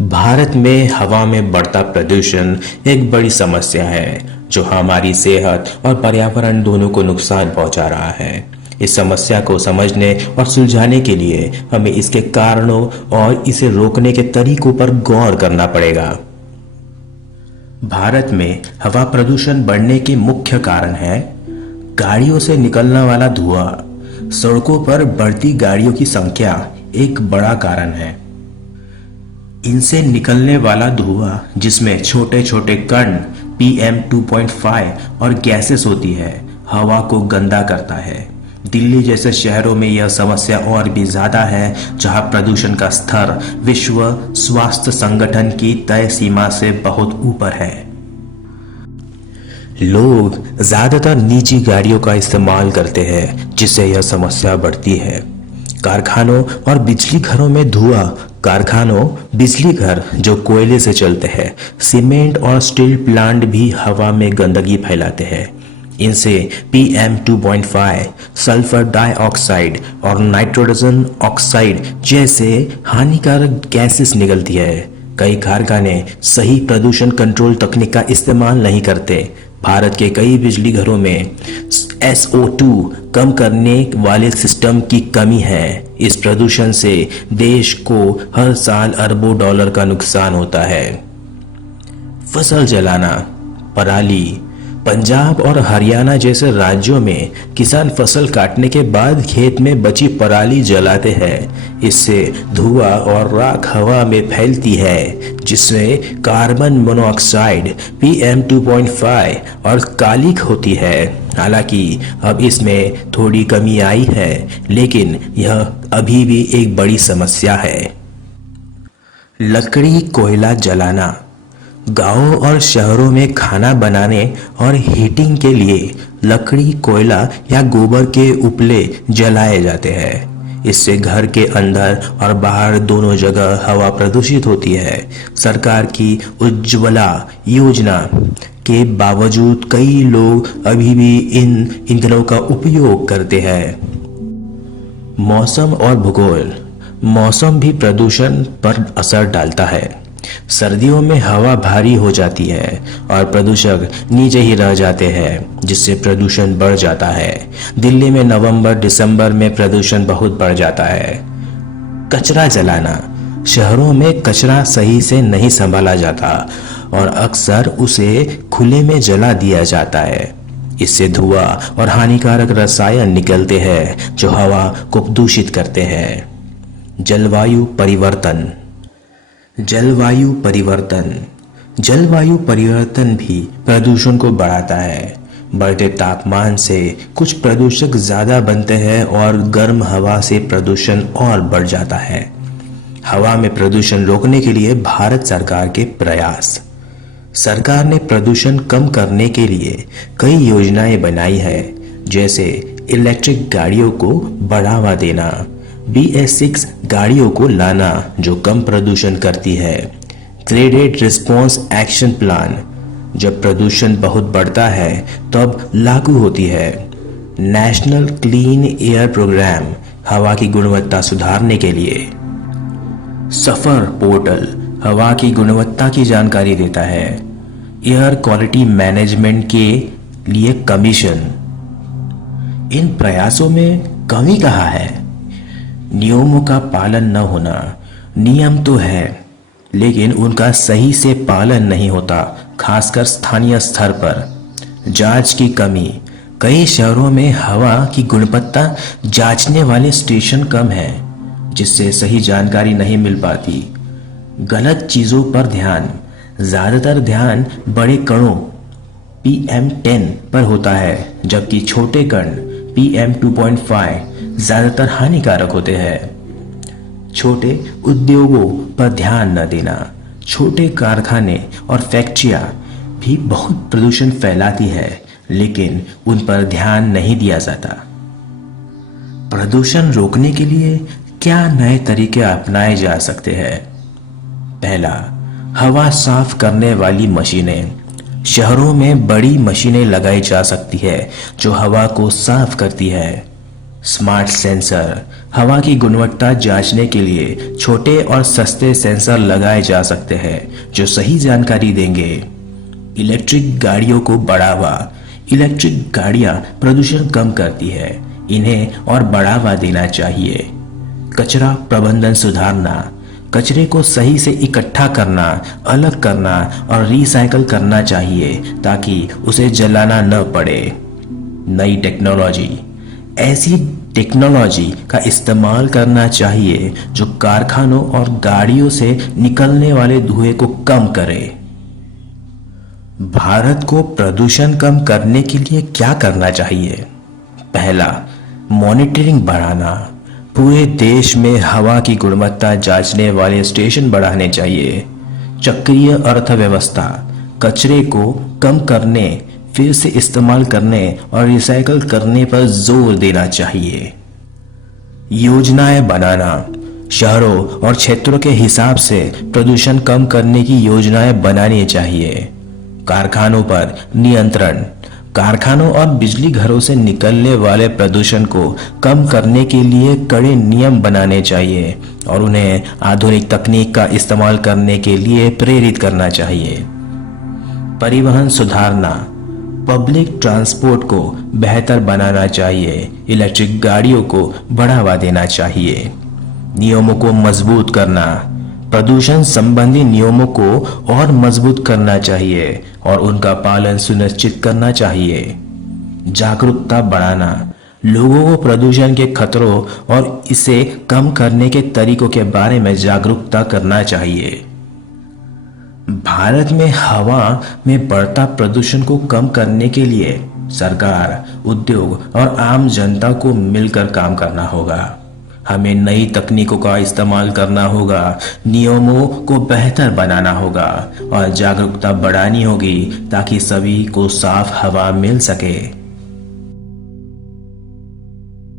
भारत में हवा में बढ़ता प्रदूषण एक बड़ी समस्या है जो हमारी सेहत और पर्यावरण दोनों को नुकसान पहुंचा रहा है। इस समस्या को समझने और सुलझाने के लिए हमें इसके कारणों और इसे रोकने के तरीकों पर गौर करना पड़ेगा। भारत में हवा प्रदूषण बढ़ने के मुख्य कारण है गाड़ियों से निकलने वाला धुआं। सड़कों पर बढ़ती गाड़ियों की संख्या एक बड़ा कारण है। इनसे निकलने वाला धुआं जिसमें छोटे छोटे कण PM 2.5 और गैसेस होती है, हवा को गंदा करता है। दिल्ली जैसे शहरों में यह समस्या और भी ज्यादा है, जहां प्रदूषण का स्तर विश्व स्वास्थ्य संगठन की तय सीमा से बहुत ऊपर है। लोग ज्यादातर निजी गाड़ियों का इस्तेमाल करते हैं, जिससे यह समस्या बढ़ती है। कारखानों और बिजली घरों में धुआं। कारखानों, बिजली घर जो कोयले से चलते हैं, सीमेंट और स्टील प्लांट भी हवा में गंदगी फैलाते हैं। इनसे PM 2.5, सल्फर डाइऑक्साइड और नाइट्रोजन ऑक्साइड जैसे हानिकारक गैसेस निकलती है। कई कारखाने सही प्रदूषण कंट्रोल तकनीक का इस्तेमाल नहीं करते। भारत के कई बिजली घरों में SO2 कम करने वाले सिस्टम की कमी है। इस प्रदूषण से देश को हर साल अरबों डॉलर का नुकसान होता है। फसल जलाना। पराली। पंजाब और हरियाणा जैसे राज्यों में किसान फसल काटने के बाद खेत में बची पराली जलाते हैं। इससे धुआं और राख हवा में फैलती है, जिसमें कार्बन मोनोऑक्साइड PM 2.5 और कालिख होती है। हालांकि अब इसमें थोड़ी कमी आई है, लेकिन यह अभी भी एक बड़ी समस्या है। लकड़ी कोयला जलाना। गांवों और शहरों में खाना बनाने और हीटिंग के लिए लकड़ी, कोयला या गोबर के उपले जलाए जाते हैं। इससे घर के अंदर और बाहर दोनों जगह हवा प्रदूषित होती है। सरकार की उज्ज्वला योजना के बावजूद कई लोग अभी भी इन ईंधनों का उपयोग करते हैं। मौसम और भूगोल। मौसम भी प्रदूषण पर असर डालता है। सर्दियों में हवा भारी हो जाती है और प्रदूषक नीचे ही रह जाते हैं, जिससे प्रदूषण बढ़ जाता है। दिल्ली में नवंबर-दिसंबर में प्रदूषण बहुत बढ़ जाता है। कचरा जलाना। शहरों में कचरा सही से नहीं संभाला जाता और अक्सर उसे खुले में जला दिया जाता है। इससे धुआं और हानिकारक रसायन निकलते हैं जो हवा को दूषित करते हैं। जलवायु परिवर्तन। जलवायु परिवर्तन। जलवायु परिवर्तन भी प्रदूषण को बढ़ाता है। बढ़ते तापमान से कुछ प्रदूषक ज्यादा बनते हैं और गर्म हवा से प्रदूषण और बढ़ जाता है। हवा में प्रदूषण रोकने के लिए भारत सरकार के प्रयास। सरकार ने प्रदूषण कम करने के लिए कई योजनाएं बनाई है, जैसे इलेक्ट्रिक गाड़ियों को बढ़ावा देना, BS6 गाड़ियों को लाना जो कम प्रदूषण करती है, ग्रेडेड रिस्पॉन्स एक्शन प्लान जब प्रदूषण बहुत बढ़ता है तब लागू होती है, नेशनल क्लीन एयर प्रोग्राम हवा की गुणवत्ता सुधारने के लिए, सफर पोर्टल हवा की गुणवत्ता की जानकारी देता है, एयर क्वालिटी मैनेजमेंट के लिए कमीशन। इन प्रयासों में कमी कहाँ है? नियमों का पालन न होना। नियम तो है, लेकिन उनका सही से पालन नहीं होता, खासकर स्थानीय स्तर पर। जांच की कमी। कई शहरों में हवा की गुणवत्ता जांचने वाले स्टेशन कम हैं, जिससे सही जानकारी नहीं मिल पाती। गलत चीजों पर ध्यान। ज्यादातर ध्यान बड़े कणों PM10 पर होता है, जबकि छोटे कण PM 2.5 ज्यादातर हानिकारक होते हैं। छोटे उद्योगों पर ध्यान न देना। छोटे कारखाने और फैक्ट्रियां भी बहुत प्रदूषण फैलाती है, लेकिन उन पर ध्यान नहीं दिया जाता। प्रदूषण रोकने के लिए क्या नए तरीके अपनाए जा सकते हैं? पहला, हवा साफ करने वाली मशीनें। शहरों में बड़ी मशीनें लगाई जा सकती है जो हवा को साफ करती है। स्मार्ट सेंसर, हवा की गुणवत्ता जांचने के लिए छोटे और सस्ते सेंसर लगाए जा सकते हैं जो सही जानकारी देंगे। इलेक्ट्रिक गाड़ियों को बढ़ावा, इलेक्ट्रिक गाड़ियां प्रदूषण कम करती है, इन्हें और बढ़ावा देना चाहिए। कचरा प्रबंधन सुधारना, कचरे को सही से इकट्ठा करना, अलग करना और रिसाइकल करना चाहिए ताकि उसे जलाना न पड़े। नई टेक्नोलॉजी, ऐसी टेक्नोलॉजी का इस्तेमाल करना चाहिए जो कारखानों और गाड़ियों से निकलने वाले धुएं को कम करे। भारत को प्रदूषण कम करने के लिए क्या करना चाहिए? पहला, मॉनिटरिंग बढ़ाना। पूरे देश में हवा की गुणवत्ता जांचने वाले स्टेशन बढ़ाने चाहिए। चक्रीय अर्थव्यवस्था, कचरे को कम करने, फिर से इस्तेमाल करने और रिसाइकल करने पर जोर देना चाहिए। योजनाएं बनाना, शहरों और क्षेत्रों के हिसाब से प्रदूषण कम करने की योजनाएं बनानी चाहिए। कारखानों पर नियंत्रण, कारखानों और बिजली घरों से निकलने वाले प्रदूषण को कम करने के लिए कड़े नियम बनाने चाहिए और उन्हें आधुनिक तकनीक का इस्तेमाल करने के लिए प्रेरित करना चाहिए। परिवहन सुधारना, पब्लिक ट्रांसपोर्ट को बेहतर बनाना चाहिए, इलेक्ट्रिक गाड़ियों को बढ़ावा देना चाहिए। नियमों को मजबूत करना, प्रदूषण संबंधी नियमों को और मजबूत करना चाहिए और उनका पालन सुनिश्चित करना चाहिए। जागरूकता बढ़ाना, लोगों को प्रदूषण के खतरों और इसे कम करने के तरीकों के बारे में जागरूकता करना चाहिए। भारत में हवा में बढ़ता प्रदूषण को कम करने के लिए सरकार, उद्योग और आम जनता को मिलकर काम करना होगा। हमें नई तकनीकों का इस्तेमाल करना होगा, नियमों को बेहतर बनाना होगा और जागरूकता बढ़ानी होगी ताकि सभी को साफ हवा मिल सके।